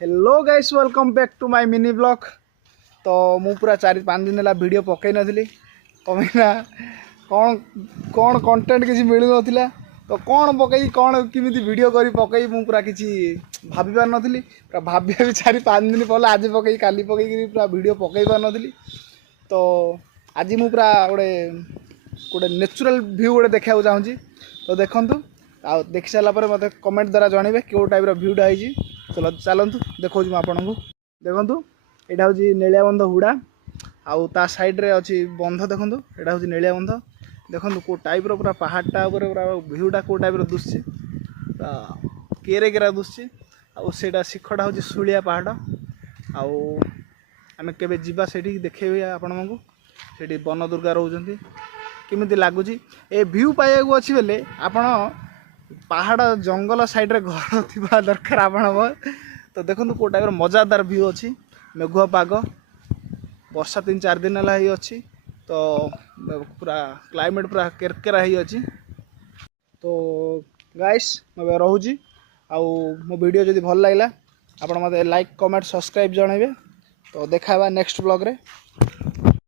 Hello guys welcome back to my mini blog. तो मु पूरा 4-5 दिन है वीडियो पकई नी कमिना कौन कौन कंटेंट किसी मिल ना तो कौन पकई कौन किमी वीडियो करी पकई मु पूरा किसी भाभी पार नी पूरा भाभी भी 4-5 दिन पहले आज पकई काली पकई पूरा वीडियो पकई पार नी। तो आज मु पूरा गोटे गोटे नेचुरल व्यू गोटे देखा चाहूँगी। तो देखूँ आ देखी सारापर मत कमेंट द्वारा जनइबे क्यों टाइप भिउटा है। चलो चलतु देखो आपन को देखु यहाँ हूँ नलियाबंध हुड़ा आउ ता साइड रे अच्छी बंध देखु यहाँ हूँ नलियाबंध देखो कौ टाइप पूरा पहाड़टा पूरा भिउटा कौ टाइप दुसुची पूरा केरे केरा दुसुची आउटा शिखटा हूँ शुलिया पहाड़ आउ आम के जावा से देखे आपण से वन दुर्गा रोच किमिति लगुच ए व्यू पाइबा अच्छी बेले आपण पहाड़ जंगल साइड रे घर थी दरकार आप। तो देखो कौ टाइप मजादार व्यू अच्छी मेघुआ पाग वर्षा 3-4 दिन है अच्छी। तो पूरा क्लाइमेट पूरा केरकेरा ही अच्छी। तो गाइस मैं रोची आउ मो वीडियो जदि भल लगे आप मत लाइक कमेंट सब्सक्राइब जनइबे। तो देखा नेक्स्ट ब्लॉग रे।